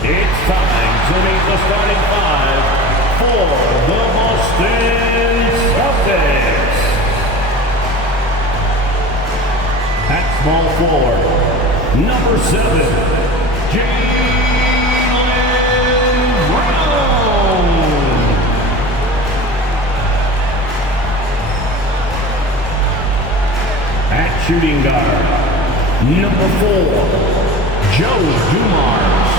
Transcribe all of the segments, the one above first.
It's time to meet the starting five for the Boston Celtics. At small forward, number 7, Jaylen Brown. At shooting guard, number 4, Joe Dumars.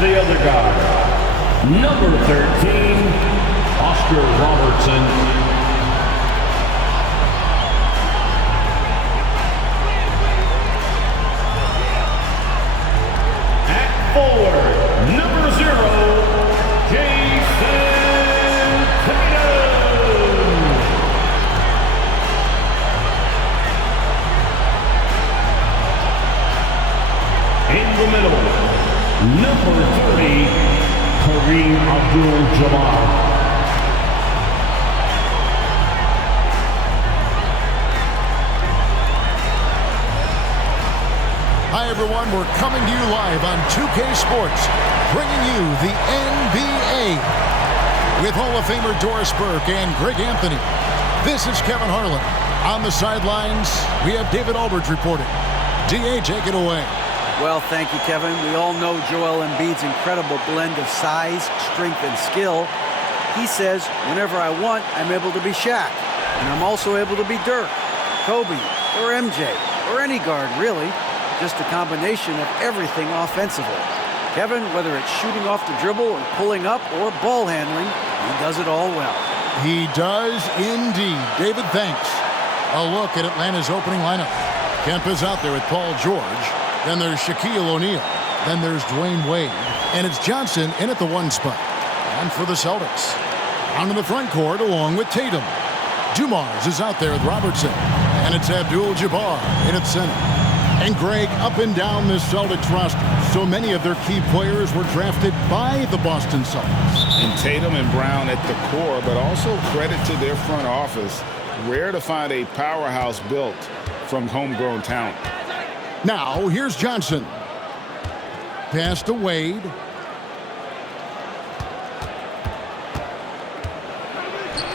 The other guard, number 13, Oscar Robertson. At forward, number 0, Jason Tatum. In the middle, number 30, Kareem Abdul-Jabbar. Hi everyone, we're coming to you live on 2K Sports, bringing you the NBA with Hall of Famer Doris Burke and Greg Anthony. This is Kevin Harlan. On the sidelines, we have David Aldridge reporting. DA, take it away. Well, thank you, Kevin. We all know Joel Embiid's incredible blend of size, strength, and skill. He says, whenever I want, I'm able to be Shaq. And I'm also able to be Dirk, Kobe, or MJ, or any guard, really. Just a combination of everything offensively. Kevin, whether it's shooting off the dribble or pulling up or ball handling, he does it all well. He does indeed. David, thanks. A look at Atlanta's opening lineup. Kemp is out there with Paul George. Then there's Shaquille O'Neal. Then there's Dwayne Wade. And it's Johnson in at the 1 spot. And for the Celtics, down in the front court along with Tatum. Dumars is out there with Robertson. And it's Abdul-Jabbar in at center. And Greg, up and down this Celtics roster, so many of their key players were drafted by the Boston Celtics. And Tatum and Brown at the core, but also credit to their front office. Rare to find a powerhouse built from homegrown talent. Now, here's Johnson. Pass to Wade.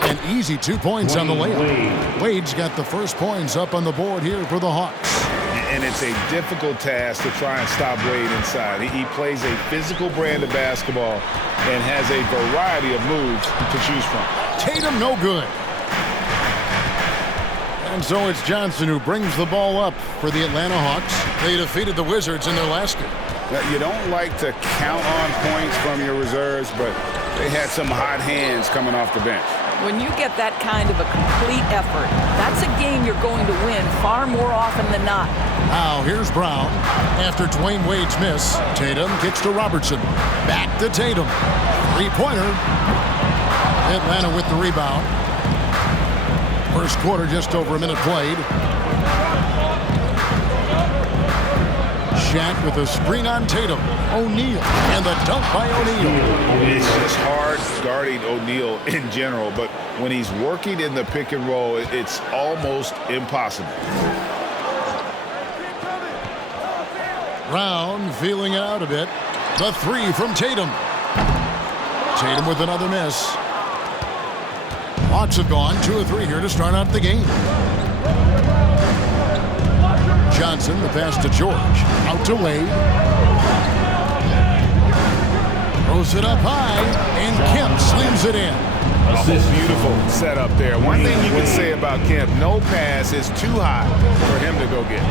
An easy 2 points on the layup. Wade's got the first points up on the board here for the Hawks. And it's a difficult task to try and stop Wade inside. He plays a physical brand of basketball and has a variety of moves to choose from. Tatum, no good. And so it's Johnson who brings the ball up for the Atlanta Hawks. They defeated the Wizards in their last game. Now, you don't like to count on points from your reserves, but they had some hot hands coming off the bench. When you get that kind of a complete effort, that's a game you're going to win far more often than not. Now here's Brown. After Dwayne Wade's miss, Tatum kicks to Robertson. Back to Tatum. Three-pointer. Atlanta with the rebound. First quarter, just over a minute played. Shaq with a screen on Tatum. O'Neal, and the dunk by O'Neal. It's just hard guarding O'Neal in general, but when he's working in the pick and roll, it's almost impossible. Brown feeling it out a bit. The three from Tatum. Tatum with another miss. Hawks have gone 2 of 3 here to start out the game. Johnson, the pass to George. Out to Wade. Throws it up high, and Kemp slams it in. Oh, beautiful setup there. One thing you can say about Kemp, no pass is too high for him to go get.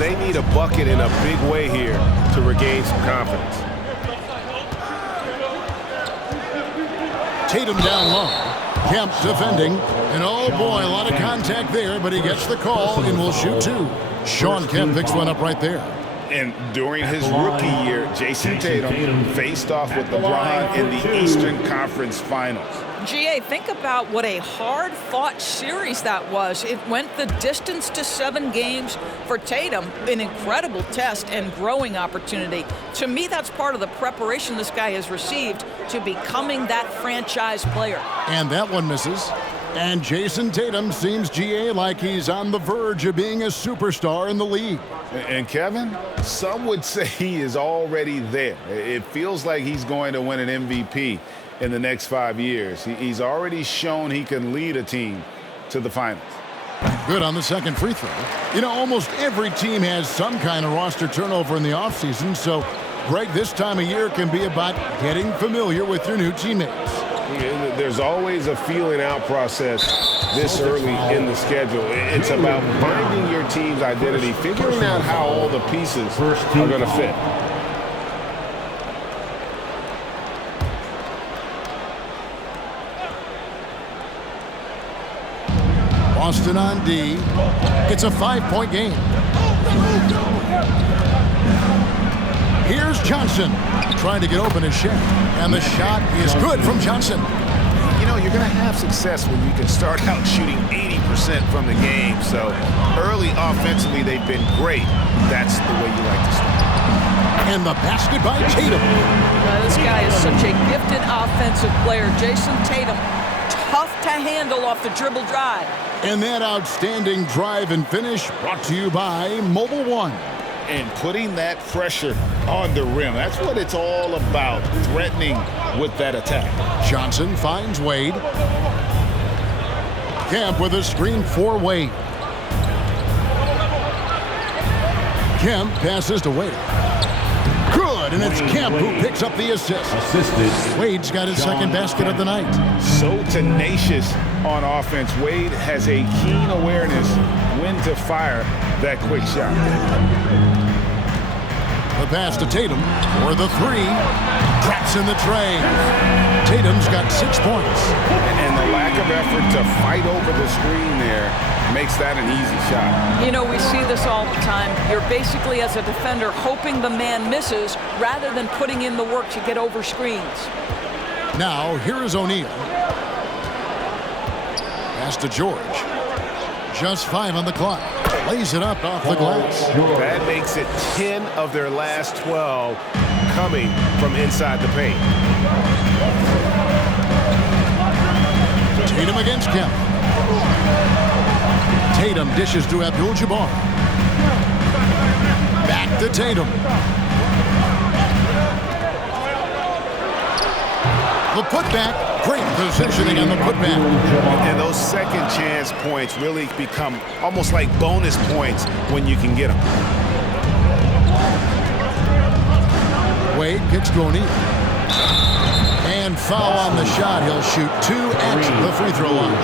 They need a bucket in a big way here to regain some confidence. Tatum down low. Kemp defending. And oh boy, a lot of contact there, but he gets the call and will shoot 2. Sean Kemp picks one up right there. And during his rookie year, Jason Tatum faced off with LeBron in the Eastern Conference Finals. GA, think about what a hard-fought series that was. It went the distance to 7 games for Tatum, an incredible test and growing opportunity. To me, that's part of the preparation this guy has received to becoming that franchise player. And that one misses. And Jason Tatum seems, GA, like he's on the verge of being a superstar in the league. And Kevin, some would say he is already there. It feels like he's going to win an MVP in the next 5 years. He's already shown he can lead a team to the finals. Good on the second free throw. You know, almost every team has some kind of roster turnover in the offseason, so, Greg, this time of year can be about getting familiar with your new teammates. There's always a feeling out process this early in the schedule. It's about finding your team's identity, figuring out how all the pieces are going to fit. Boston on D. It's a 5-point game. Here's Johnson trying to get open his shot. And the shot is good from Johnson. You know, you're going to have success when you can start out shooting 80% from the game. So early offensively, they've been great. That's the way you like to start. And the basket by Tatum. This guy is such a gifted offensive player. Jason Tatum, tough to handle off the dribble drive. And that outstanding drive and finish brought to you by Mobile One. And putting that pressure on the rim. That's what it's all about, threatening with that attack. Johnson finds Wade. Kemp with a screen for Wade. Kemp passes to Wade. Good, and it's Kemp who picks up the assist. Wade's got his second basket of the night. So tenacious on offense. Wade has a keen awareness when to fire that quick shot. The pass to Tatum for the three. Traps in the tray. Tatum's got 6 points. And the lack of effort to fight over the screen there makes that an easy shot. You know, we see this all the time. You're basically, as a defender, hoping the man misses rather than putting in the work to get over screens. Now, here is O'Neal. Pass to George. Just 5 on the clock. Lays it up off the glass. That makes it 10 of their last 12 coming from inside the paint. Tatum against Kemp. Tatum dishes to Abdul-Jabbar. Back to Tatum. The putback. Great positioning on the putback. And those second chance points really become almost like bonus points when you can get them. Wade kicks to O'Neal. And foul on the shot. He'll shoot 2 at the free throw line.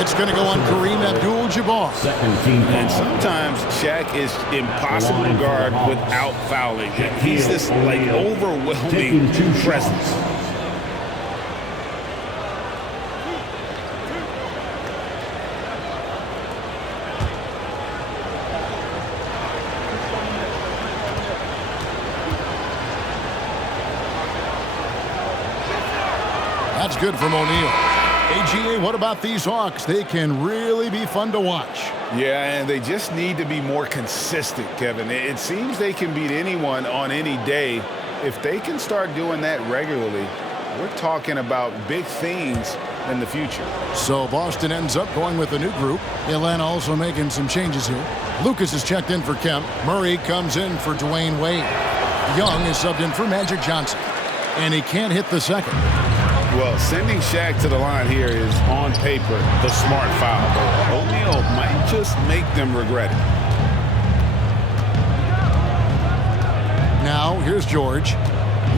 It's going to go on Kareem Abdul-Jabbar. And sometimes Shaq is impossible to guard without fouling. He's this like overwhelming presence. That's good from O'Neal. AGA, what about these Hawks? They can really be fun to watch. Yeah, and they just need to be more consistent, Kevin. It seems they can beat anyone on any day. If they can start doing that regularly, we're talking about big things in the future. So Boston ends up going with a new group. Atlanta also making some changes here. Lucas is checked in for Kemp. Murray comes in for Dwayne Wade. Young is subbed in for Magic Johnson. And he can't hit the second. Well, sending Shaq to the line here is, on paper, the smart foul. But O'Neal might just make them regret it. Now, here's George.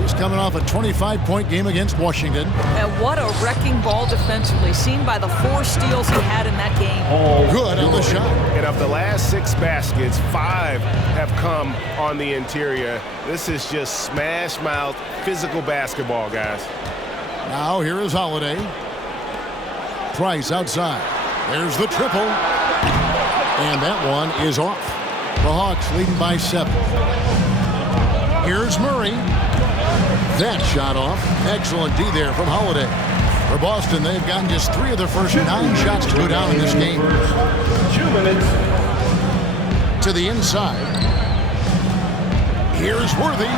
He's coming off a 25-point game against Washington. And what a wrecking ball defensively, seen by the 4 steals he had in that game. Good on the shot. And of the last 6 baskets, 5 have come on the interior. This is just smash-mouth physical basketball, guys. Now here is Holiday. Price outside. There's the triple. And that one is off. The Hawks leading by 7. Here's Murray. That shot off. Excellent D there from Holiday. For Boston, they've gotten just 3 of their first 9 shots to go down in this game. 2 minutes. To the inside. Here's Worthy.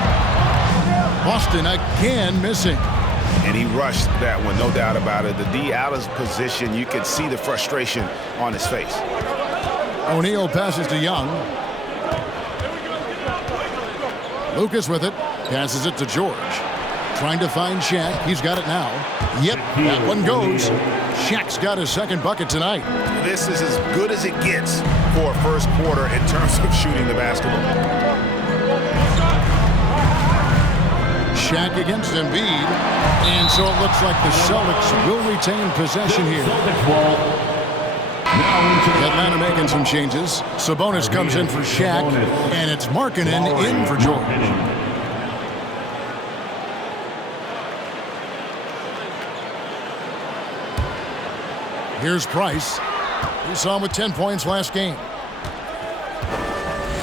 Boston again missing. And he rushed that one, no doubt about it. The D out of position, you could see the frustration on his face. O'Neal passes to Young. Lucas with it. Passes it to George. Trying to find Shaq. He's got it now. Yep, that one goes. Shaq's got his second bucket tonight. This is as good as it gets for a first quarter in terms of shooting the basketball. Shaq against Embiid. And so it looks like the Celtics will retain possession here. Atlanta making some changes. Sabonis comes in for Shaq. And it's Markkanen in for George. Here's Price. We saw him with 10 points last game.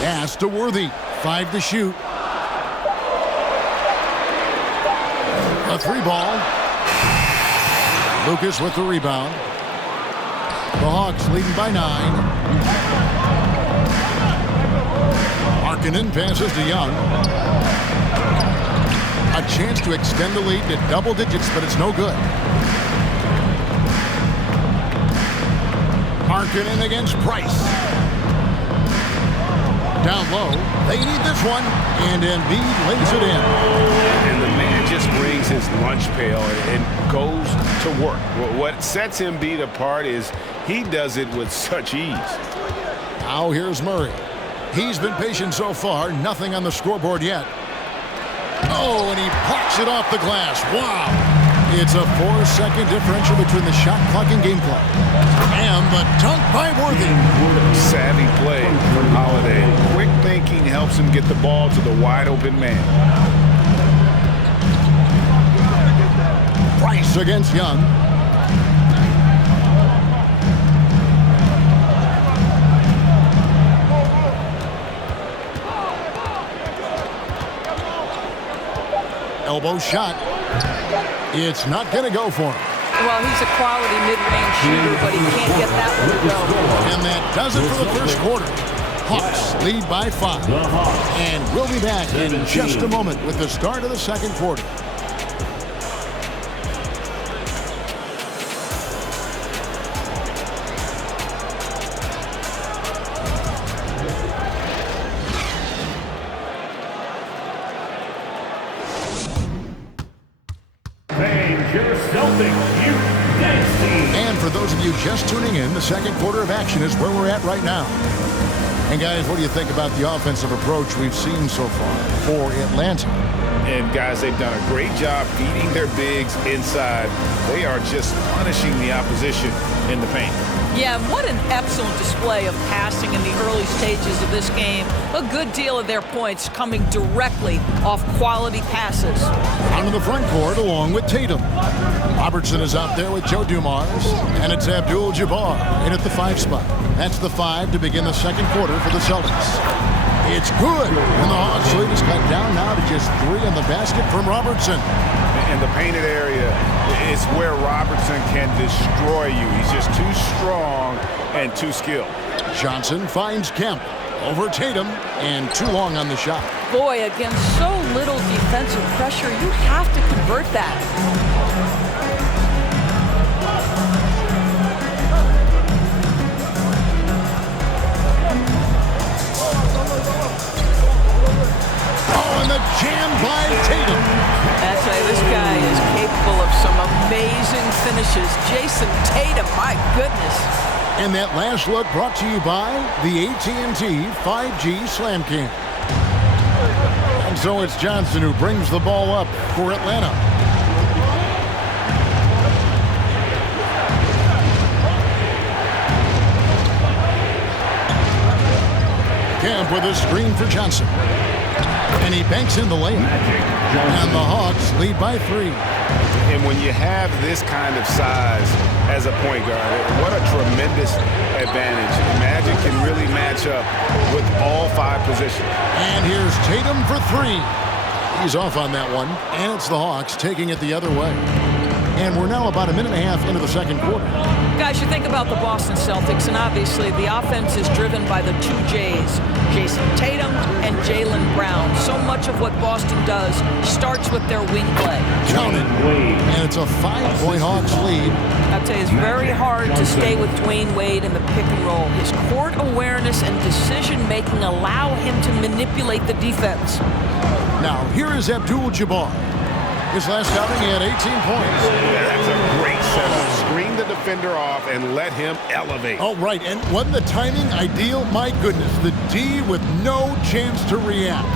Pass to Worthy. 5 to shoot. A 3-ball. Lucas with the rebound. The Hawks leading by 9. Markkanen passes to Young. A chance to extend the lead to double digits, but it's no good. Markkanen against Price. Down low. They need this one. And Embiid lays it in. And the man just brings his lunch pail and goes to work. What sets Embiid apart is he does it with such ease. Now here's Murray. He's been patient so far. Nothing on the scoreboard yet. Oh, and he plucks it off the glass. Wow. It's a 4-second differential between the shot clock and game clock. And the dunk by Worthy. Savvy play from Holiday. Quick thinking helps him get the ball to the wide open man. Price against Young. Elbow shot. It's not going to go for him. Well, he's a quality mid-range shooter, but he can't get that one to go. And that does it for the first quarter. Hawks lead by 5. And we'll be back in just a moment with the start of the second quarter. And for those of you just tuning in, the second quarter of action is where we're at right now. And guys, what do you think about the offensive approach we've seen so far for Atlanta? And guys, they've done a great job feeding their bigs inside. They are just punishing the opposition in the paint. Yeah, what an excellent display of passing in the early stages of this game. A good deal of their points coming directly off quality passes. Onto the front court along with Tatum. Robertson is out there with Joe Dumars. And it's Abdul-Jabbar in at the 5 spot. That's the 5 to begin the second quarter for the Celtics. It's good. And the Hawks lead is cut down now to just 3 on the basket from Robertson. In the painted area is where Robertson can destroy you. He's just too strong and too skilled. Johnson finds Kemp over Tatum and too long on the shot. Boy, against so little defensive pressure, you have to convert that. Oh, and the jam by Tatum. That's right, this guy is capable of some amazing finishes. Jason Tatum, my goodness. And that last look brought to you by the AT&T 5G Slam Cam. And so it's Johnson who brings the ball up for Atlanta. Kemp with a screen for Johnson. And he banks in the lane. And the Hawks lead by 3. And when you have this kind of size as a point guard, what a tremendous advantage. Magic can really match up with all 5 positions. And here's Tatum for 3. He's off on that one, and it's the Hawks taking it the other way. And we're now about a minute and a half into the second quarter. Guys, you think about the Boston Celtics, and obviously the offense is driven by the two J's, Jason Tatum and Jaylen Brown. So much of what Boston does starts with their wing play. Count it. And it's a 5-point Hawks lead. I'd say it's very hard to stay with Dwayne Wade in the pick and roll. His court awareness and decision-making allow him to manipulate the defense. Now, here is Abdul-Jabbar. His last outing, he had 18 points. Yeah, that's a great setup. Screen the defender off and let him elevate. Oh, right. And wasn't the timing ideal? My goodness, the D with no chance to react.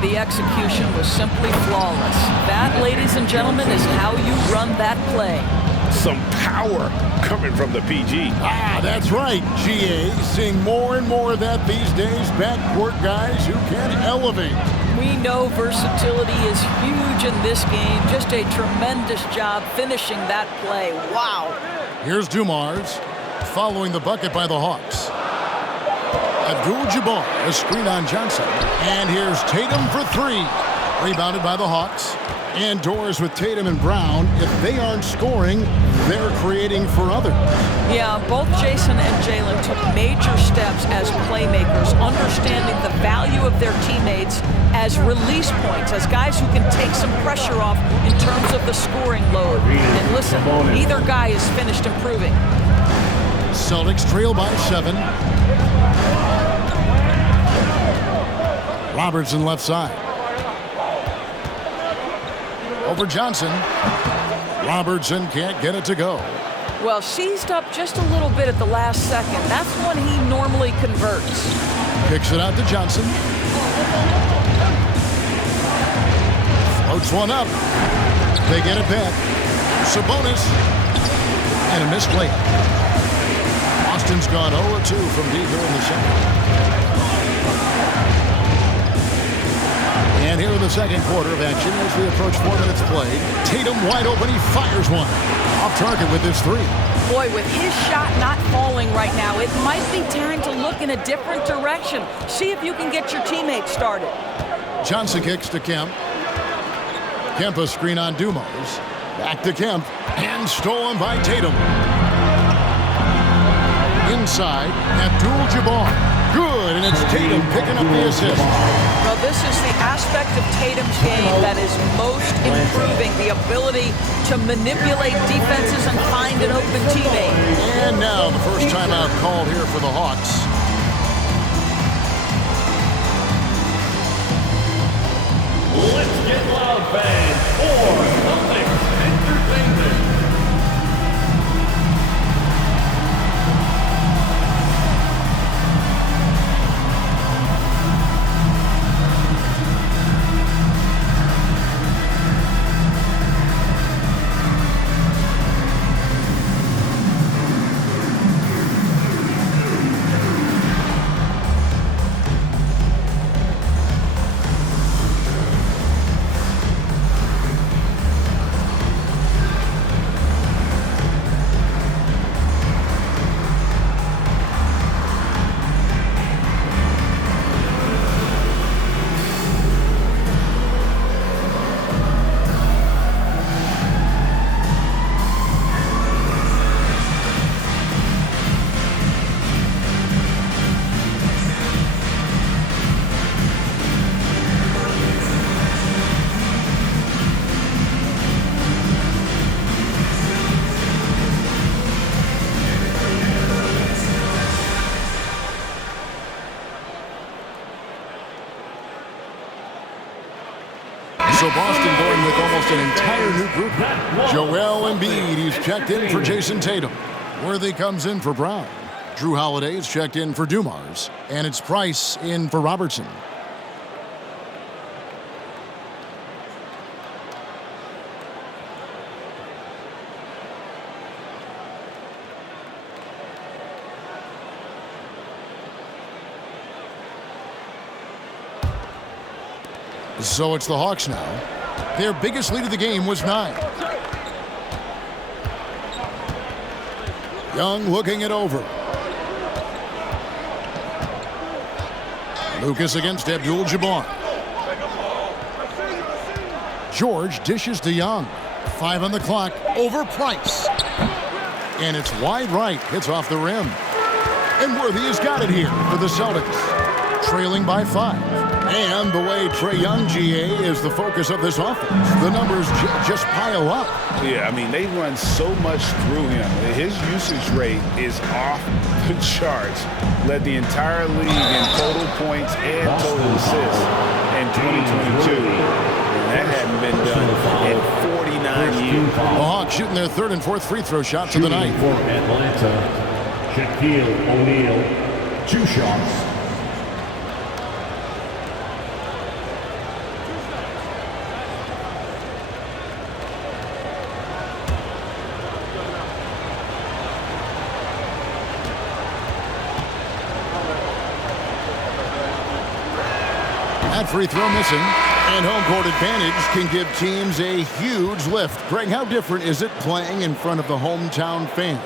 The execution was simply flawless. That, ladies and gentlemen, is how you run that play. Some power coming from the PG. Ah, that's right, GA. Seeing more and more of that these days. Backcourt guys who can elevate. We know versatility is huge in this game. Just a tremendous job finishing that play. Wow. Here's Dumars following the bucket by the Hawks. Abdul-Jabbar, a screen on Johnson. And here's Tatum for three. Rebounded by the Hawks. And doors with Tatum and Brown. If they aren't scoring, they're creating for others. Yeah, both Jason and Jaylen took major steps as playmakers, understanding the value of their teammates as release points, as guys who can take some pressure off in terms of the scoring load. And listen, neither guy is finished improving. Celtics trail by 7. Robertson left side. Over Johnson. Robertson can't get it to go. Well, seized up just a little bit at the last second. That's when he normally converts. Kicks it out to Johnson. Floats one up. They get it back. Sabonis. And a missed layup. Boston's gone 0-2 from deep here in the second. And here in the second quarter of action as we approach 4 minutes played. Tatum wide open. He fires one. Off target with his three. Boy, with his shot not falling right now, it might be time to look in a different direction. See if you can get your teammates started. Johnson kicks to Kemp. Kemp a screen on Dumars. Back to Kemp. And stolen by Tatum. Inside, Abdul-Jabbar. Good, and it's Tatum picking up the assist. Well, this is the aspect of Tatum's game that is most improving, the ability to manipulate defenses and find an open teammate. And now the first timeout called here for the Hawks. Let's get loud, fans, for Celtics Entertainment. So Boston going with almost an entire new group. Joel Embiid, he's checked in for Jason Tatum. Worthy comes in for Brown. Drew Holiday's checked in for Dumars. And it's Price in for Robertson. So it's the Hawks now. Their biggest lead of the game was 9. Young looking it over. Lucas against Abdul-Jabbar. George dishes to Young. 5 on the clock. Over Price. And it's wide right. Hits off the rim. And Worthy has got it here for the Celtics. Trailing by 5. And the way Trae Young, GA, is the focus of this offense. The numbers just pile up. Yeah, I mean, they run so much through him. His usage rate is off the charts. Led the entire league in total points and total assists in 2022. And that hadn't been done in 49 years. The Hawks shooting their 3rd and 4th free throw shots of the night. For Atlanta, Shaquille O'Neal, 2 shots. That free throw missing. And home court advantage can give teams a huge lift. Greg, how different is it playing in front of the hometown fans?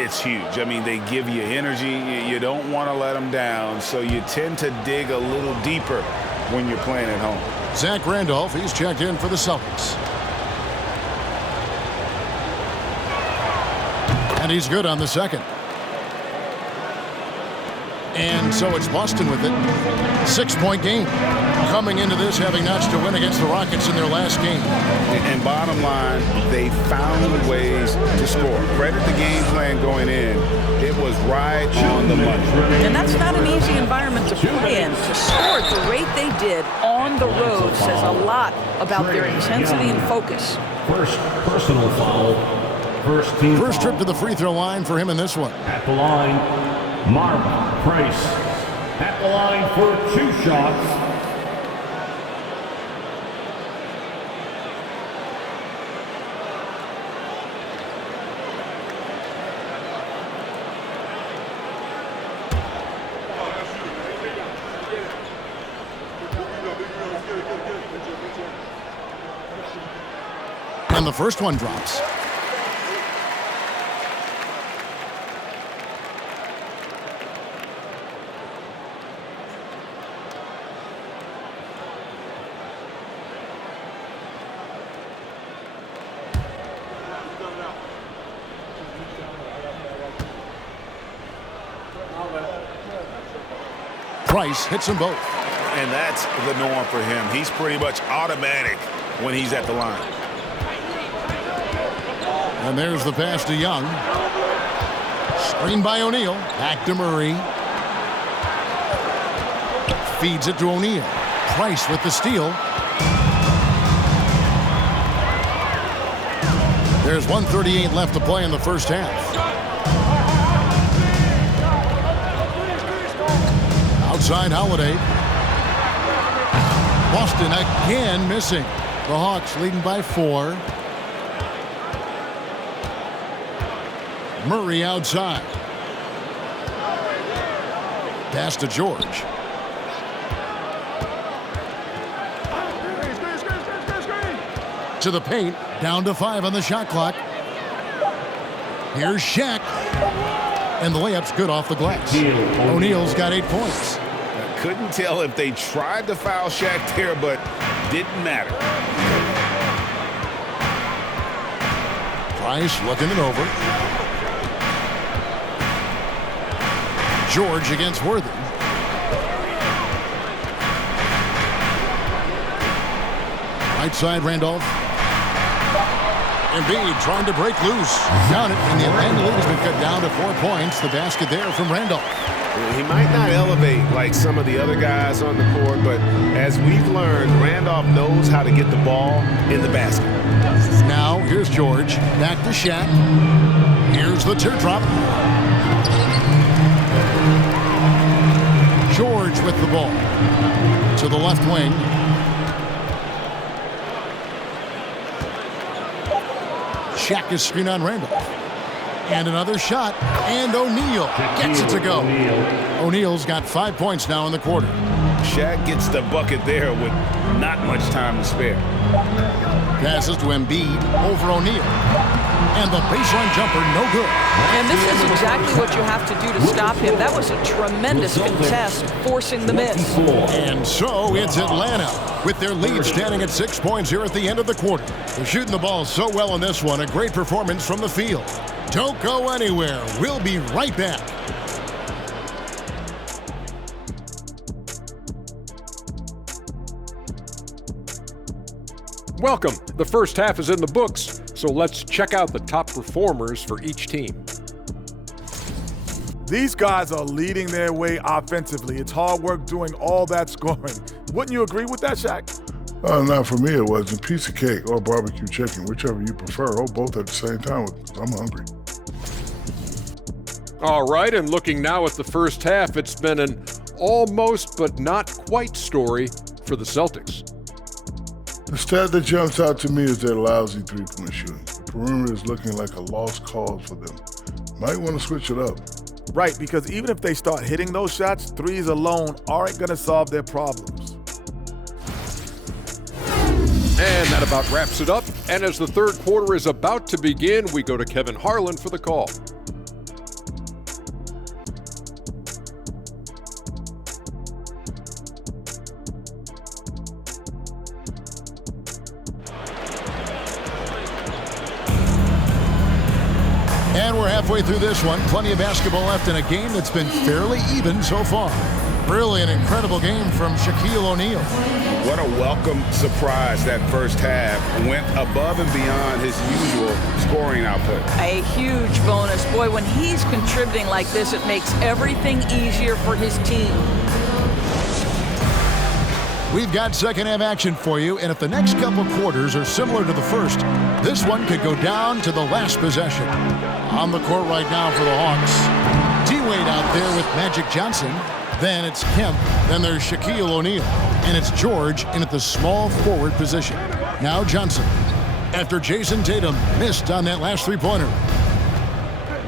It's huge. I mean, they give you energy. You don't want to let them down, so you tend to dig a little deeper when you're playing at home. Zach Randolph, he's checked in for the Celtics. And he's good on the second. And so it's Boston with it. 6-point game. Coming into this having notched a win against the Rockets in their last game. And bottom line, they found ways to score. Credit the game plan going in. It was right on the money. And that's not an easy environment to play in. To score at the rate they did on the road says a lot about their intensity and focus. First personal foul. First team First trip foul. to the free throw line for him in this one. At the line, Mark Price. At the line for 2 shots. And the first one drops. Price hits them both. And that's the norm for him. He's pretty much automatic when he's at the line. And there's the pass to Young. Screen by O'Neal. Back to Murray. Feeds it to O'Neal. Price with the steal. There's 1:38 left to play in the first half. Outside Holiday. Boston again missing. The Hawks leading by 4. Murray outside. Pass to George. To the paint. Down to 5 on the shot clock. Here's Shaq. And the layup's good off the glass. O'Neal's got 8 points. Couldn't tell if they tried to foul Shaq there, but didn't matter. Price looking it over. George against Worthy. Right side, Randolph. Embiid trying to break loose. Got it, and the Atlanta lead has been cut down to 4 points. The basket there from Randolph. He might not elevate like some of the other guys on the court, but as we've learned, Randolph knows how to get the ball in the basket. Now, here's George. Back to Shaq. Here's the teardrop. George with the ball. To the left wing. Shaq is screen on Randolph. And another shot. And O'Neal gets it to go. O'Neal's got 5 points now in the quarter. Shaq gets the bucket there with not much time to spare. Passes to Embiid over O'Neal. And the baseline jumper, no good. And this is exactly what you have to do to stop him. That was a tremendous contest, forcing the miss. And so it's Atlanta with their lead standing at 6 points here at the end of the quarter. They're shooting the ball so well in this one. A great performance from the field. Don't go anywhere. We'll be right back. Welcome. The first half is in the books, so let's check out the top performers for each team. These guys are leading their way offensively. It's hard work doing all that scoring. Wouldn't you agree with that, Shaq? Not for me, it wasn't. Piece of cake or barbecue chicken, whichever you prefer, or both at the same time. I'm hungry. All right, and looking now at the first half, it's been an almost but not quite story for the Celtics. The stat that jumps out to me is their lousy three-point shooting. The perimeter is looking like a lost cause for them. Might want to switch it up. Right, because even if they start hitting those shots, threes alone aren't going to solve their problems. And that about wraps it up. And as the third quarter is about to begin, we go to Kevin Harlan for the call. And we're halfway through this one. Plenty of basketball left in a game that's been fairly even so far. Really an incredible game from Shaquille O'Neal. What a welcome surprise that first half. Went above and beyond his usual scoring output. A huge bonus. Boy, when he's contributing like this, it makes everything easier for his team. We've got second half action for you, and if the next couple quarters are similar to the first, this one could go down to the last possession. On the court right now for the Hawks. D-Wade out there with Magic Johnson. Then it's Kemp. Then there's Shaquille O'Neal. And it's George in at the small forward position. Now Johnson. After Jason Tatum missed on that last three-pointer.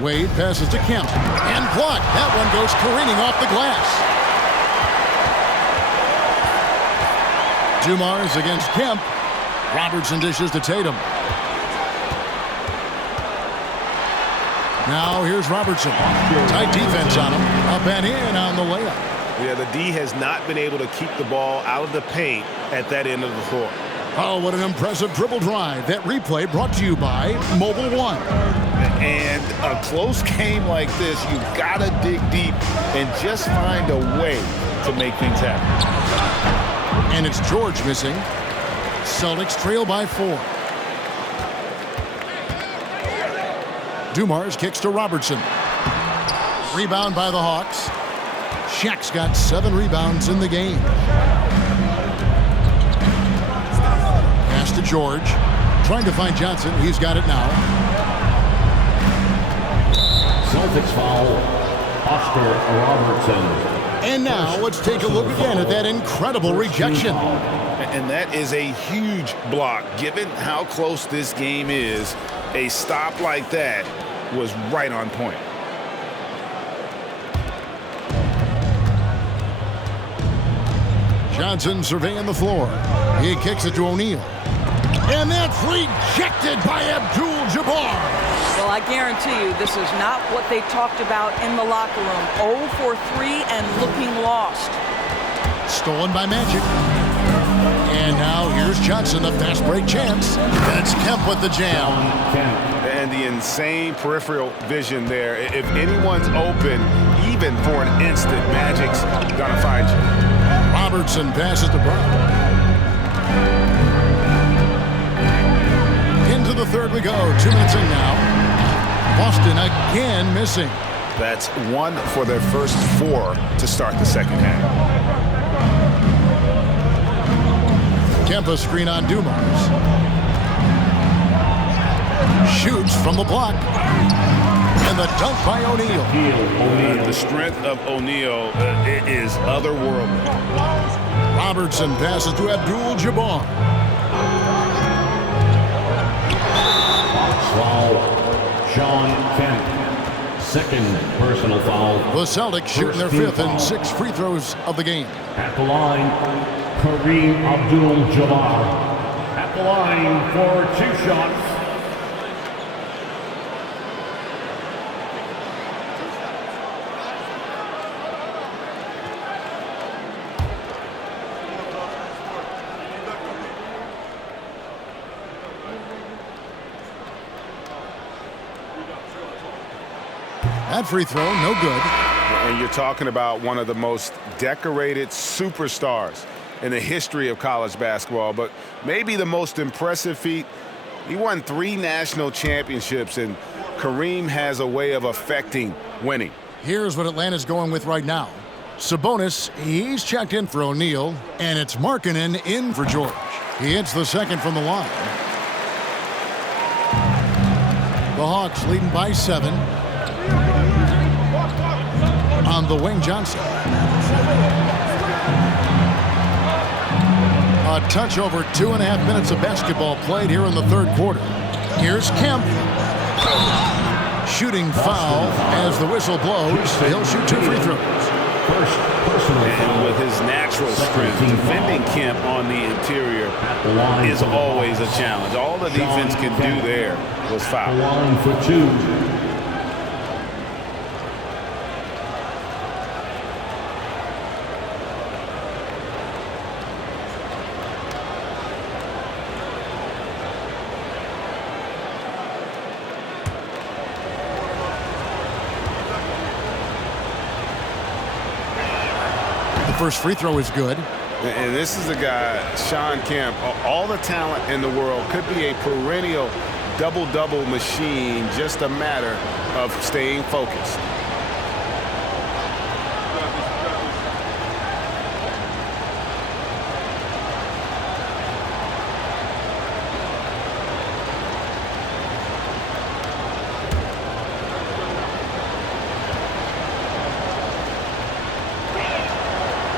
Wade passes to Kemp. And blocked. That one goes careening off the glass. Dumars against Kemp. Robertson dishes to Tatum. Now here's Robertson. Tight defense on him. Up and in on the layup. Yeah, the D has not been able to keep the ball out of the paint at that end of the floor. Oh, what an impressive dribble drive. That replay brought to you by Mobile One. And a close game like this, you gotta dig deep and just find a way to make things happen. And it's George missing. Celtics trail by 4. Dumars kicks to Robertson. Rebound by the Hawks. Shaq's got 7 rebounds in the game. Pass to George. Trying to find Johnson. He's got it now. Celtics foul. Oscar Robertson. And now let's take a look again at that incredible rejection. And that is a huge block. Given how close this game is, a stop like that was right on point. Johnson surveying the floor. He kicks it to O'Neal. And that's rejected by Abdul-Jabbar. Well, I guarantee you this is not what they talked about in the locker room. 0 for 3 and looking lost. Stolen by Magic. And now here's Johnson, the fast break chance. That's Kemp with the jam. And the insane peripheral vision there. If anyone's open, even for an instant, Magic's gonna find you. Robertson passes to Brown. Into the third we go. 2 minutes in now. Boston again missing. That's 1 for their first 4 to start the second half. Kempa screen on Dumars. Shoots from the block. And the dunk by O'Neal. The strength of O'Neal is otherworldly. Robertson passes to Abdul-Jabbar. Foul. Sean Kemp. second personal foul. The Celtics shooting their fifth and 6 free throws of the game. At the line, Kareem Abdul-Jabbar. At the line for 2 shots. That free throw, no good. And you're talking about one of the most decorated superstars in the history of college basketball, but maybe the most impressive feat. He won 3 national championships, and Kareem has a way of affecting winning. Here's what Atlanta's going with right now. Sabonis, he's checked in for O'Neal, and it's Markkanen in for George. He hits the second from the line. The Hawks leading by 7. On the wing, Johnson. A touch over 2.5 minutes of basketball played here in the third quarter. Here's Kemp. Shooting foul as the whistle blows. He'll shoot 2 free throws. And with his natural strength, defending Kemp on the interior is always a challenge. All the defense can do there was foul. Line for 2. First free throw is good. And this is a guy, Sean Kemp, all the talent in the world, could be a perennial double-double machine, just a matter of staying focused.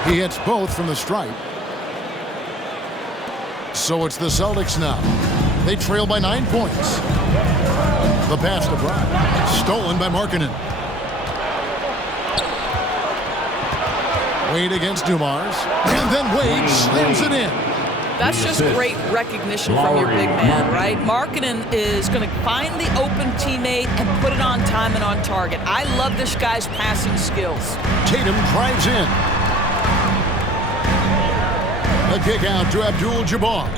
He hits both from the stripe. So it's the Celtics now. They trail by 9 points. The pass to Brown. Stolen by Markkanen. Wade against Dumars. And then Wade slams it in. That's just great recognition from your big man, right? Markkanen is going to find the open teammate and put it on time and on target. I love this guy's passing skills. Tatum drives in. A kick out to Abdul-Jabbar.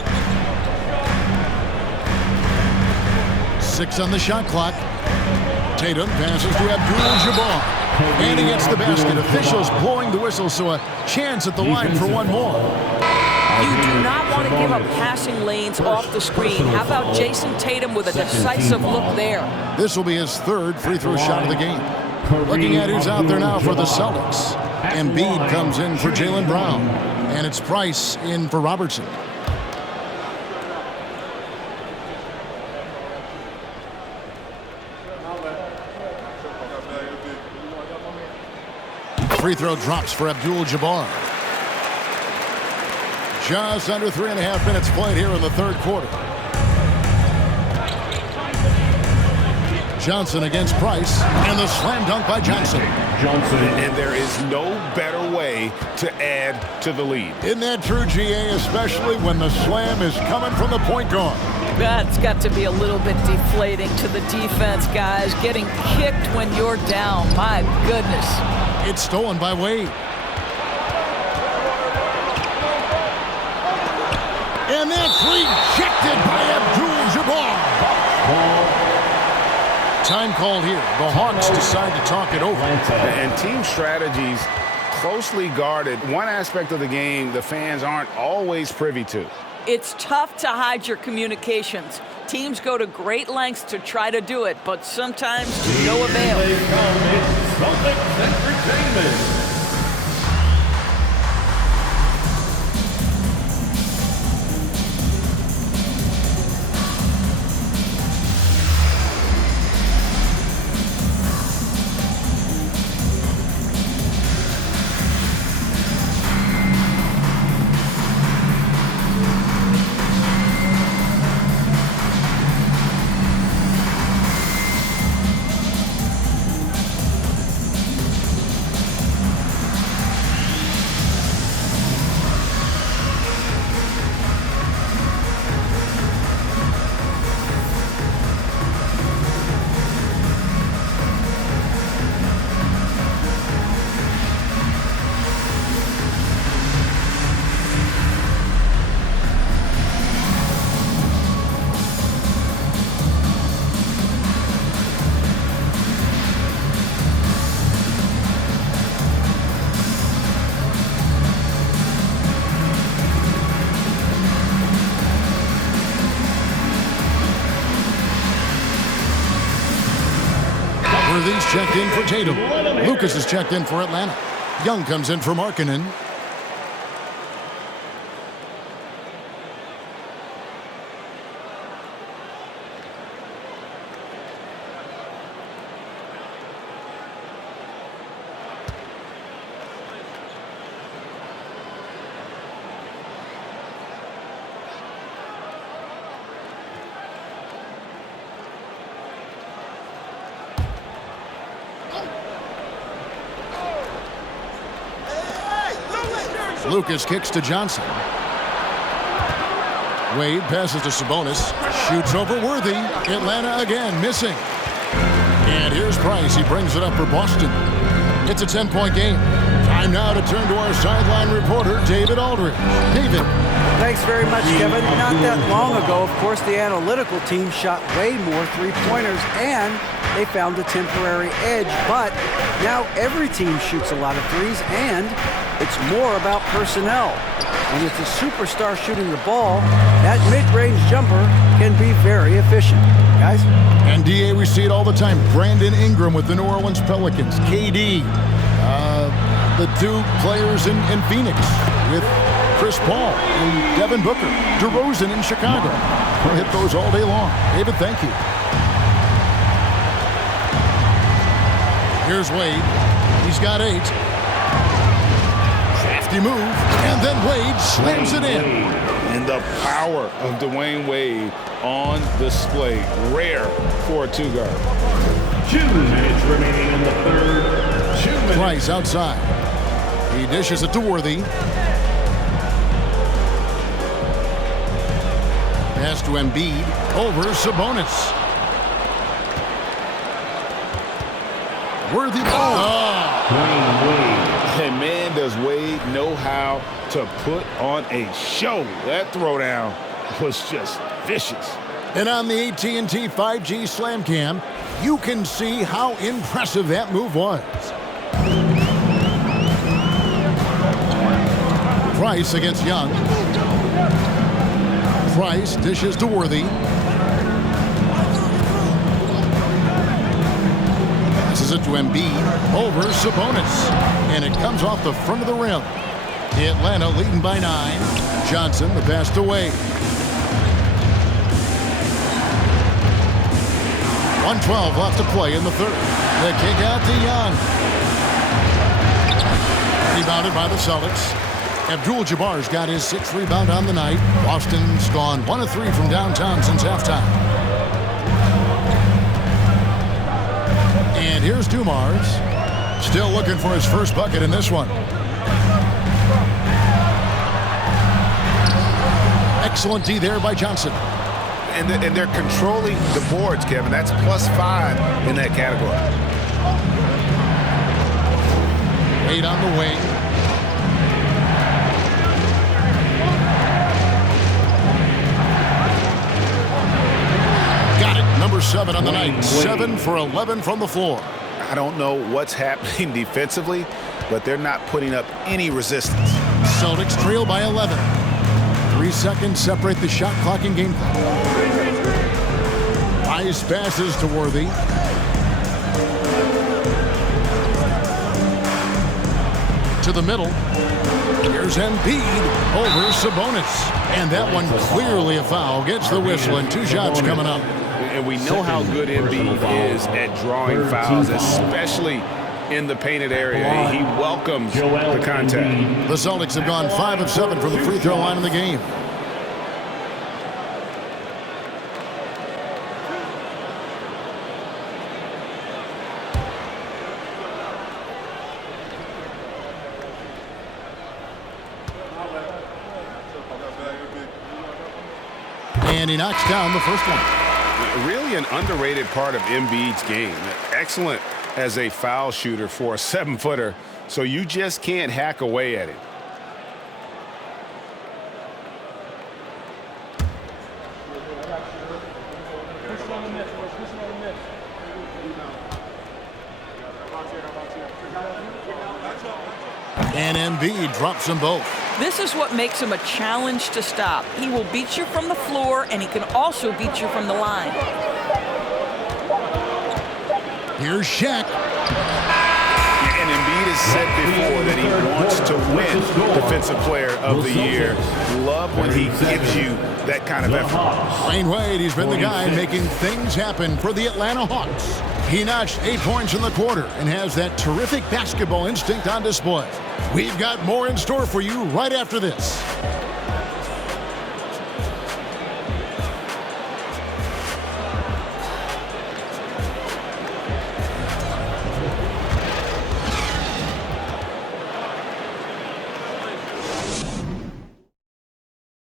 6 on the shot clock. Tatum passes to Abdul-Jabbar. And he gets the basket. Officials blowing the whistle, so a chance at the line for one more. You do not want to give up passing lanes off the screen. How about Jason Tatum with a decisive look there? This will be his 3rd free throw shot of the game. Looking at who's out there now for the Celtics. Embiid comes in for Jaylen Brown. And it's Price in for Robertson. Free throw drops for Abdul-Jabbar. Just under 3.5 minutes played here in the third quarter. Johnson against Price, and the slam dunk by Johnson. And there is no better way to add to the lead. Isn't that true, GA, especially when the slam is coming from the point guard? That's got to be a little bit deflating to the defense, guys. Getting kicked when you're down. My goodness. It's stolen by Wade. And that's rejected by Abdul-Jabbar. Time called here. The Hawks decide to talk it over. And team strategies closely guarded. One aspect of the game the fans aren't always privy to. It's tough to hide your communications. Teams go to great lengths to try to do it, but sometimes to no avail. Celtics Entertainment. Worthy's checked in for Tatum. Lucas is checked in for Atlanta. Young comes in for Markkanen. Lucas kicks to Johnson. Wade passes to Sabonis. Shoots over Worthy. Atlanta again missing. And here's Price. He brings it up for Boston. It's a 10-point game. Time now to turn to our sideline reporter, David Aldridge. David. Thanks very much, Kevin. Not that long ago, of course, the analytical team shot way more three-pointers, and they found a temporary edge. But now every team shoots a lot of threes, and it's more about personnel. When it's a superstar shooting the ball, that mid-range jumper can be very efficient. Guys? And DA, we see it all the time. Brandon Ingram with the New Orleans Pelicans. KD. The two players in Phoenix with Chris Paul and Devin Booker. DeRozan in Chicago. We'll hit those all day long. David, thank you. Here's Wade. He's got 8. Crafty move. And then Wade slams it in. And the power of Dwayne Wade on display. Rare for a two-guard. 2 minutes remaining in the third. 2 minutes. Price outside. He dishes it to Worthy. Pass to Embiid. Over Sabonis. Worthy. Dwayne Wade. And man, does Wade know how to put on a show. That throwdown was just vicious. And on the AT&T 5G Slam Cam, you can see how impressive that move was. Price against Young. Price dishes to Worthy. Passes it to Embiid. Over Sabonis. And it comes off the front of the rim. Atlanta leading by 9. Johnson, the pass to Wade. 1:12 left to play in the third. The kick out to Young. Rebounded by the Celtics. Abdul-Jabbar's got his 6th rebound on the night. Boston's gone 1 of 3 from downtown since halftime. And here's Dumars. Still looking for his first bucket in this one. Excellent D there by Johnson. And they're controlling the boards, Kevin. That's +5 in that category. Wade on the wing. Got it. Number 7 on the night. 7 for 11 from the floor. I don't know what's happening defensively, but they're not putting up any resistance. Celtics trail by 11. 3 seconds separate the shot clock and game clock. Nice passes to Worthy. To the middle. Here's Embiid over Sabonis. And that one clearly a foul. Gets the whistle and 2 shots coming up. And we know how good Embiid is at drawing fouls, especially in the painted area. He welcomes the contact. The Celtics have gone 5 of 7 from the free throw line in the game. And he knocks down the first one. Really an underrated part of Embiid's game. Excellent as a foul shooter for a 7-footer, so you just can't hack away at it. And Embiid drops them both. This is what makes him a challenge to stop. He will beat you from the floor, and he can also beat you from the line. Here's Shaq. And Embiid has said before that he wants to win Defensive Player of the Year. Love when he gives you that kind of effort. Dwayne Wade, he's been the guy making things happen for the Atlanta Hawks. He notched 8 points in the quarter and has that terrific basketball instinct on display. We've got more in store for you right after this.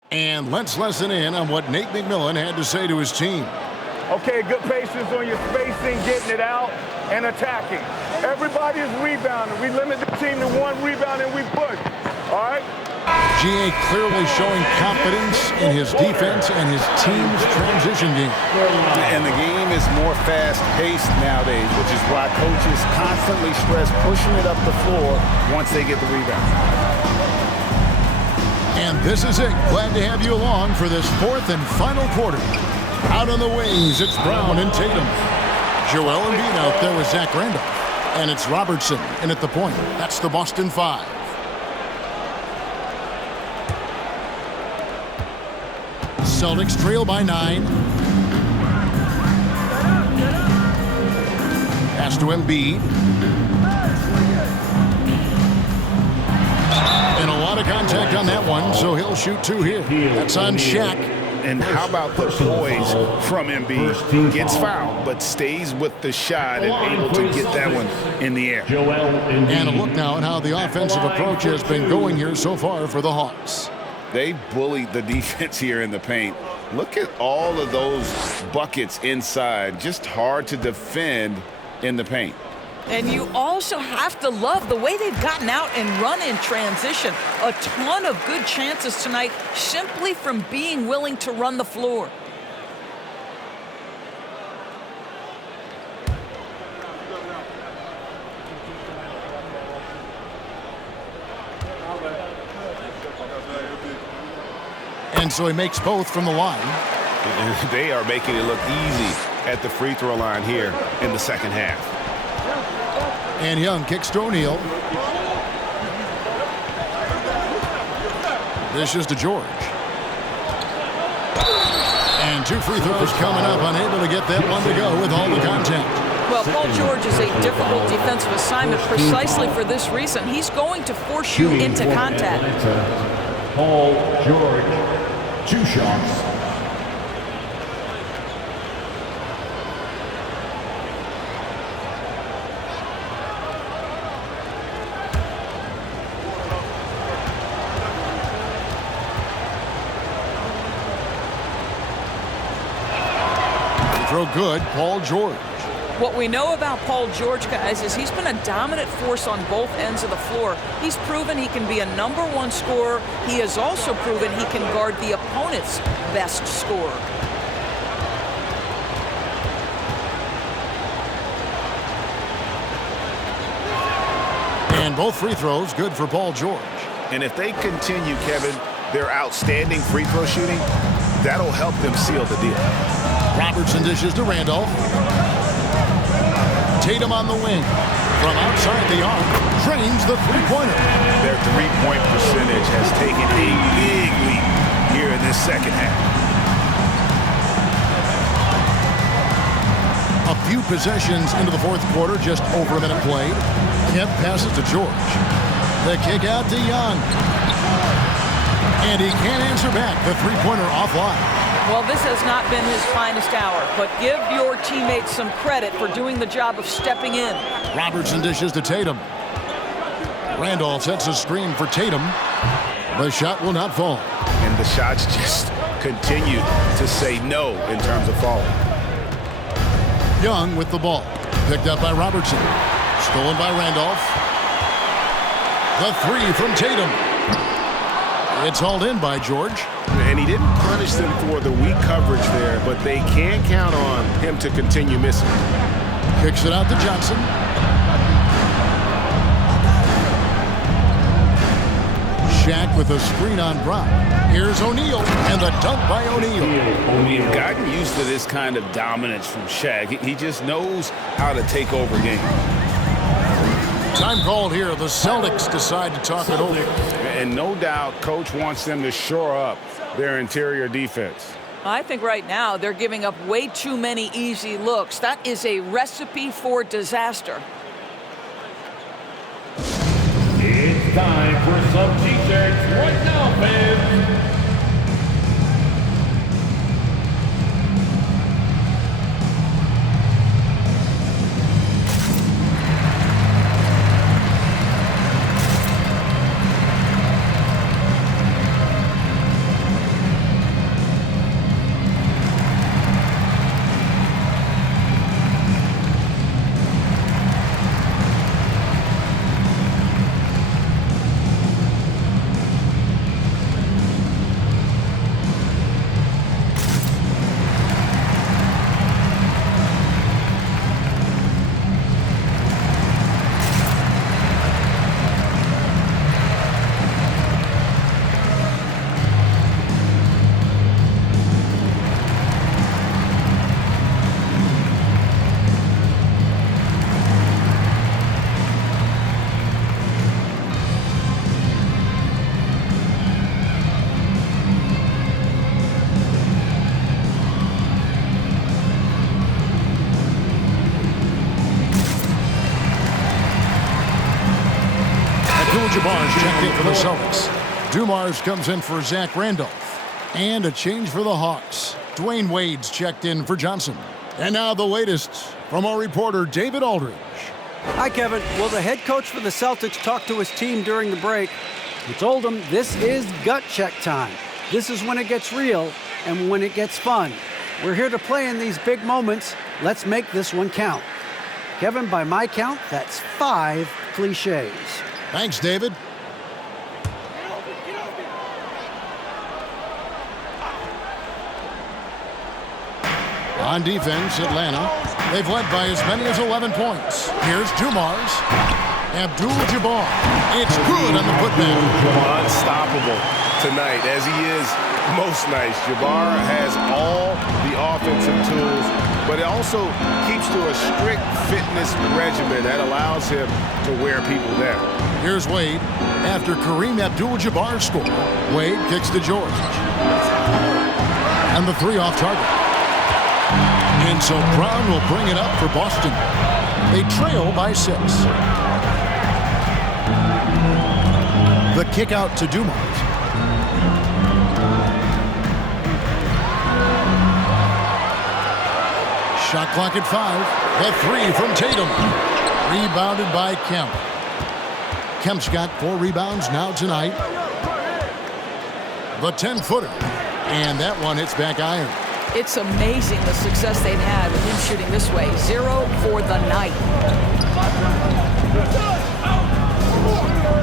And let's listen in on what Nate McMillan had to say to his team. Okay, good patience on your spacing, getting it out, and attacking. Everybody is rebounding. We limit the team to 1 rebound and we push. All right? GA clearly showing confidence in his defense and his team's transition game. And the game is more fast-paced nowadays, which is why coaches constantly stress pushing it up the floor once they get the rebound. And this is it. Glad to have you along for this 4th and final quarter. Out on the wings, it's Brown and Tatum. Joel Embiid out there with Zach Randolph. And it's Robertson in at the point. That's the Boston 5. Celtics trail by 9. Pass to Embiid. And a lot of contact on that one, so he'll shoot 2 here. That's on Shaq. And how about the poise from Embiid? Gets fouled, but stays with the shot and able to get that one in the air. And a look now at how the offensive approach has been going here so far for the Hawks. They bullied the defense here in the paint. Look at all of those buckets inside. Just hard to defend in the paint. And you also have to love the way they've gotten out and run in transition. A ton of good chances tonight simply from being willing to run the floor. And so he makes both from the line. And they are making it look easy at the free throw line here in the second half. And Young kicks to O'Neal. This is to George. And 2 free throws coming up, unable to get that one to go with all the contact. Well, Paul George is a difficult defensive assignment precisely for this reason. He's going to force you into contact. Paul George, 2 shots. Throw good, Paul George. What we know about Paul George, guys, is he's been a dominant force on both ends of the floor. He's proven he can be a #1 scorer. He has also proven he can guard the opponent's best scorer. And both free throws good for Paul George. And if they continue, Kevin, their outstanding free throw shooting, that'll help them seal the deal. Robertson dishes to Randolph. Tatum on the wing. From outside the arc, drains the three-pointer. Their three-point percentage has taken a big leap here in this second half. A few possessions into the 4th quarter, just over a minute played. Kemp passes to George. The kick out to Young. And he can't answer back. The three-pointer offline. Well, this has not been his finest hour, but give your teammates some credit for doing the job of stepping in. Robertson dishes to Tatum. Randolph sets a screen for Tatum. The shot will not fall. And the shots just continue to say no in terms of falling. Young with the ball. Picked up by Robertson. Stolen by Randolph. The 3 from Tatum. It's hauled in by George. And he didn't punish them for the weak coverage there, but they can't count on him to continue missing. Kicks it out to Johnson. Shaq with a screen on Brown. Here's O'Neal, and the dunk by O'Neal. We've gotten used to this kind of dominance from Shaq. He just knows how to take over games. Time called here. The Celtics decide to talk it over. And no doubt, Coach wants them to shore up their interior defense. I think right now they're giving up way too many easy looks. That is a recipe for disaster. It's time for some t-shirts right now, fans. Abdul-Jabbar's checked in for the Celtics. Dumars comes in for Zach Randolph. And a change for the Hawks. Dwayne Wade's checked in for Johnson. And now the latest from our reporter, David Aldridge. Hi, Kevin. Well, the head coach for the Celtics talked to his team during the break. He told them this is gut check time. This is when it gets real and when it gets fun. We're here to play in these big moments. Let's make this one count. Kevin, by my count, that's 5 cliches. Thanks, David. On defense, Atlanta. They've led by as many as 11 points. Here's Dumars. Abdul-Jabbar. It's good on the putback. Unstoppable tonight, as he is most nights. Jabbar has all the offensive tools, but it also keeps to a strict fitness regimen that allows him to wear people down. Here's Wade. After Kareem Abdul-Jabbar scored, Wade kicks to George. And the three off target. And so Brown will bring it up for Boston. They trail by 6. The kick out to Dumars. Shot clock at 5. The 3 from Tatum. Rebounded by Kemp. Kemp's got 4 rebounds now tonight. The 10-footer. And that one hits back iron. It's amazing the success they've had with him shooting this way. 0 for the night.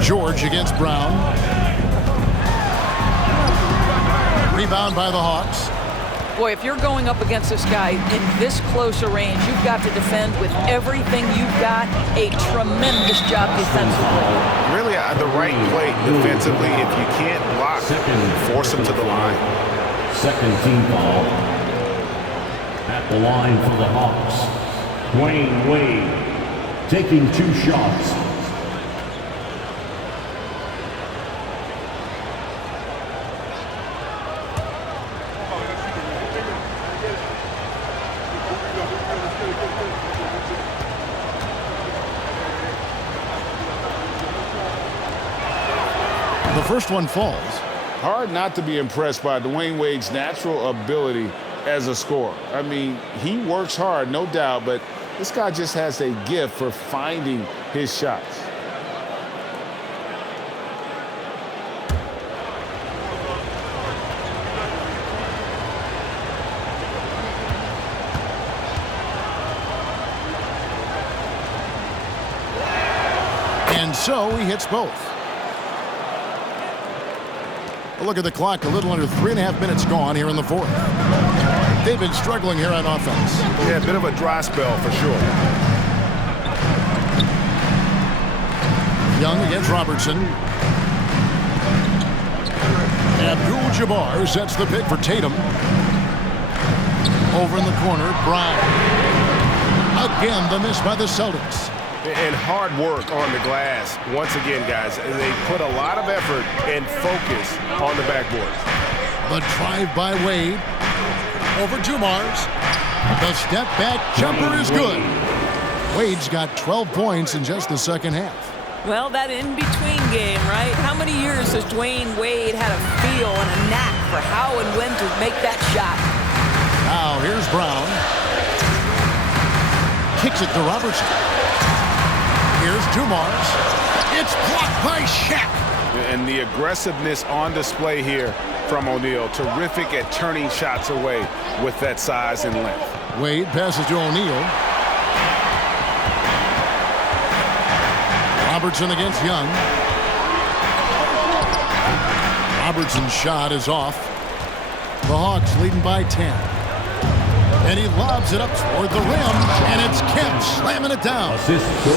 George against Brown. Rebound by the Hawks. Boy, if you're going up against this guy in this close a range, you've got to defend with everything you've got. A tremendous job defensively. Really the right play defensively. If you can't block, force him to the line. Second team foul. At the line for the Hawks, Dwayne Wade taking 2 shots. The first one falls. Hard not to be impressed by Dwayne Wade's natural ability as a scorer. I mean, he works hard, no doubt, but this guy just has a gift for finding his shots. And so he hits both. Look at the clock, a little under 3.5 minutes gone here in the 4th. They've been struggling here on offense. Yeah, a bit of a dry spell for sure. Young against Robertson. Abdul-Jabbar sets the pick for Tatum. Over in the corner, Brown. Again, the miss by the Celtics. And hard work on the glass. Once again, guys, they put a lot of effort and focus on the backboard. The drive by Wade. Over Dumars. The step back jumper is good. Wade's got 12 points in just the second half. Well, that in-between game, right? How many years has Dwayne Wade had a feel and a knack for how and when to make that shot? Now, here's Brown. Kicks it to Robertson. Here's Dumars. It's blocked by Shaq. And the aggressiveness on display here from O'Neal. Terrific at turning shots away with that size and length. Wade passes to O'Neal. Robertson against Young. Robertson's shot is off. The Hawks leading by 10. And he lobs it up toward the rim, and it's Kemp slamming it down.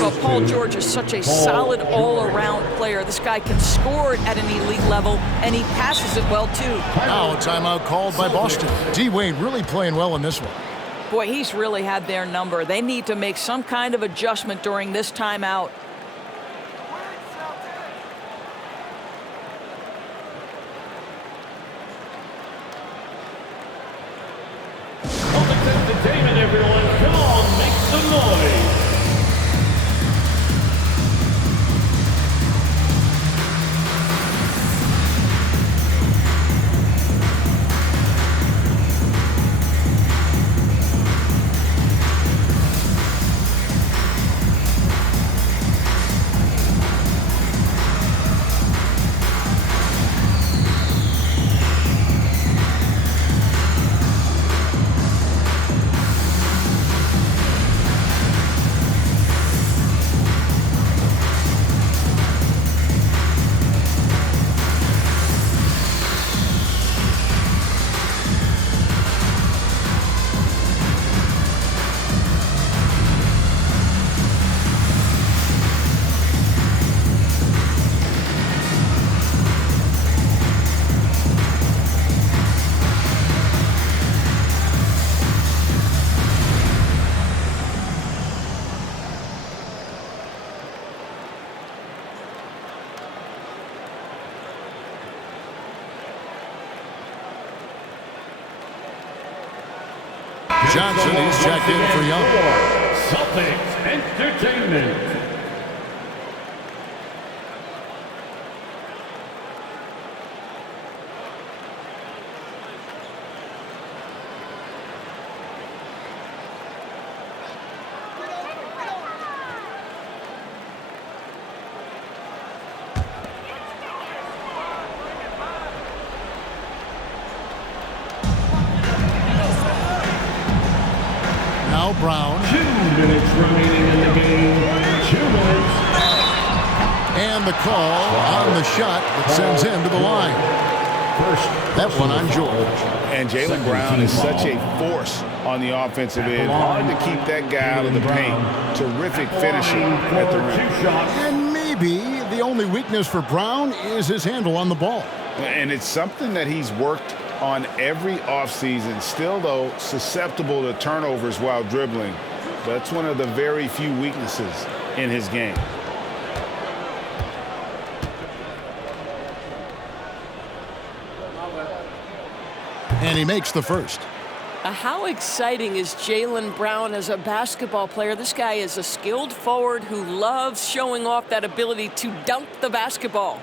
Well, Paul George is such a solid all-around player. This guy can score it at an elite level, and he passes it well, too. Now a timeout called by Boston. D-Wade really playing well in this one. Boy, he's really had their number. They need to make some kind of adjustment during this timeout. Entertainment, everyone. Come on, make some noise. Johnson is checked in for Young. Celtics Entertainment. Brown. 2 minutes remaining in the game. 2 minutes. And the call on the shot that sends him to the line. That one on George. And Jaylen Brown is such a force on the offensive end. Hard to keep that guy out of the paint. Terrific finishing at the rim. And maybe the only weakness for Brown is his handle on the ball. And it's something that he's worked on every offseason. Still, though, susceptible to turnovers while dribbling. That's one of the very few weaknesses in his game. And he makes the first. How exciting is Jaylen Brown as a basketball player? This guy is a skilled forward who loves showing off that ability to dunk the basketball.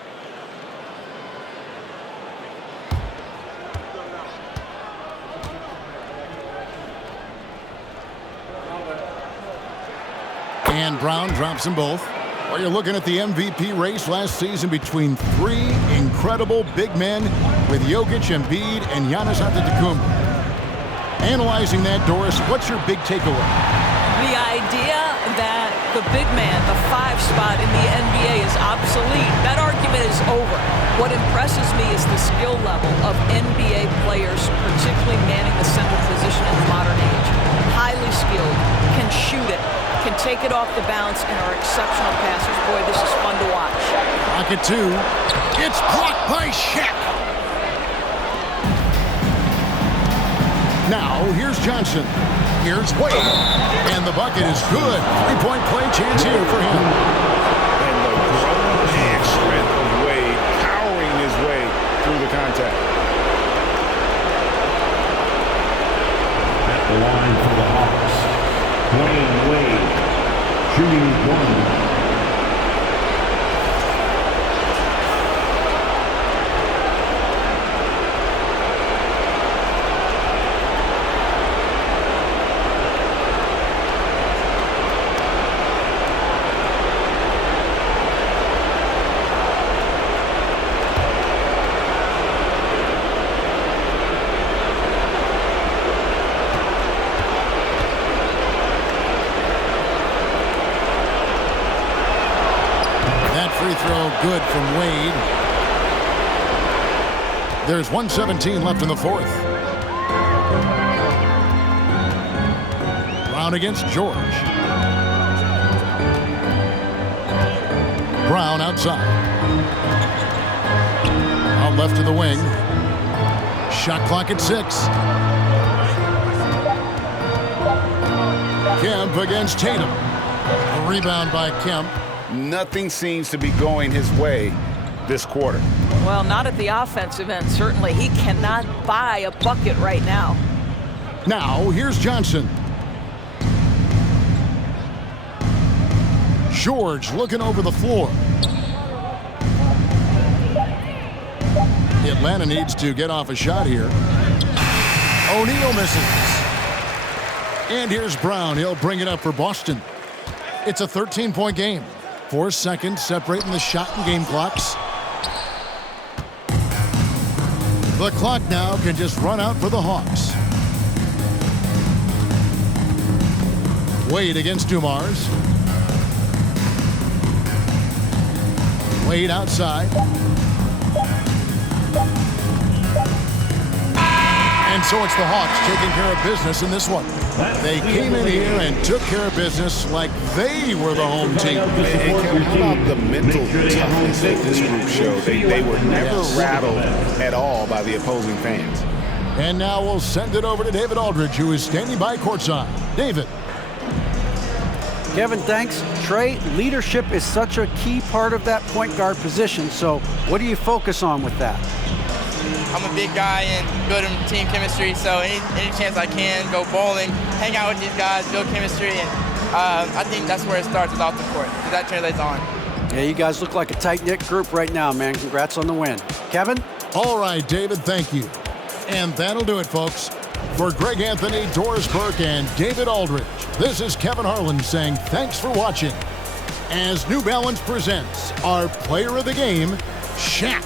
And Brown drops them both. Well, you're looking at the MVP race last season between three incredible big men with Jokic, Embiid, and Giannis Antetokounmpo. Analyzing that, Doris, what's your big takeaway? The idea that the big man, the 5 spot in the NBA is obsolete. That argument is over. What impresses me is the skill level of NBA players, particularly manning the center position in the modern age. Highly skilled, can shoot it, can take it off the bounce, and are exceptional passers. Boy, this is fun to watch. Pocket 2. It's blocked by Shaq. Now, here's Johnson. Here's Wade. And the bucket is good. Three-point play chance here for him. And the grown man strength of Wade powering his way through the contact. At the line for the Hawks, Dwayne Wade, shooting one. Free throw good from Wade. There's 1:17 left in the fourth. Brown against George. Brown outside. Out left to the wing. Shot clock at 6. Kemp against Tatum. A rebound by Kemp. Nothing seems to be going his way this quarter. Well, not at the offensive end, certainly. He cannot buy a bucket right now. Now, here's Johnson. George looking over the floor. Atlanta needs to get off a shot here. O'Neal misses. And here's Brown. He'll bring it up for Boston. It's a 13-point game. 4 seconds separating the shot and game clocks. The clock now can just run out for the Hawks. Wade against Dumars. Wade outside. And so it's the Hawks taking care of business in this one. They came in here and took care of business like they were the home team. And how about the mental toughness that this group showed? They were never rattled at all by the opposing fans. And now we'll send it over to David Aldridge, who is standing by courtside. David. Kevin, thanks. Trey, leadership is such a key part of that point guard position. So what do you focus on with that? I'm a big guy and building team chemistry, so any chance I can, go bowling, hang out with these guys, build chemistry, and I think that's where it starts is off the court, because that translates on. Yeah, you guys look like a tight-knit group right now, man. Congrats on the win. Kevin? All right, David, thank you. And that'll do it, folks. For Greg Anthony, Doris Burke, and David Aldridge, this is Kevin Harlan saying thanks for watching. As New Balance presents our player of the game, Shaq.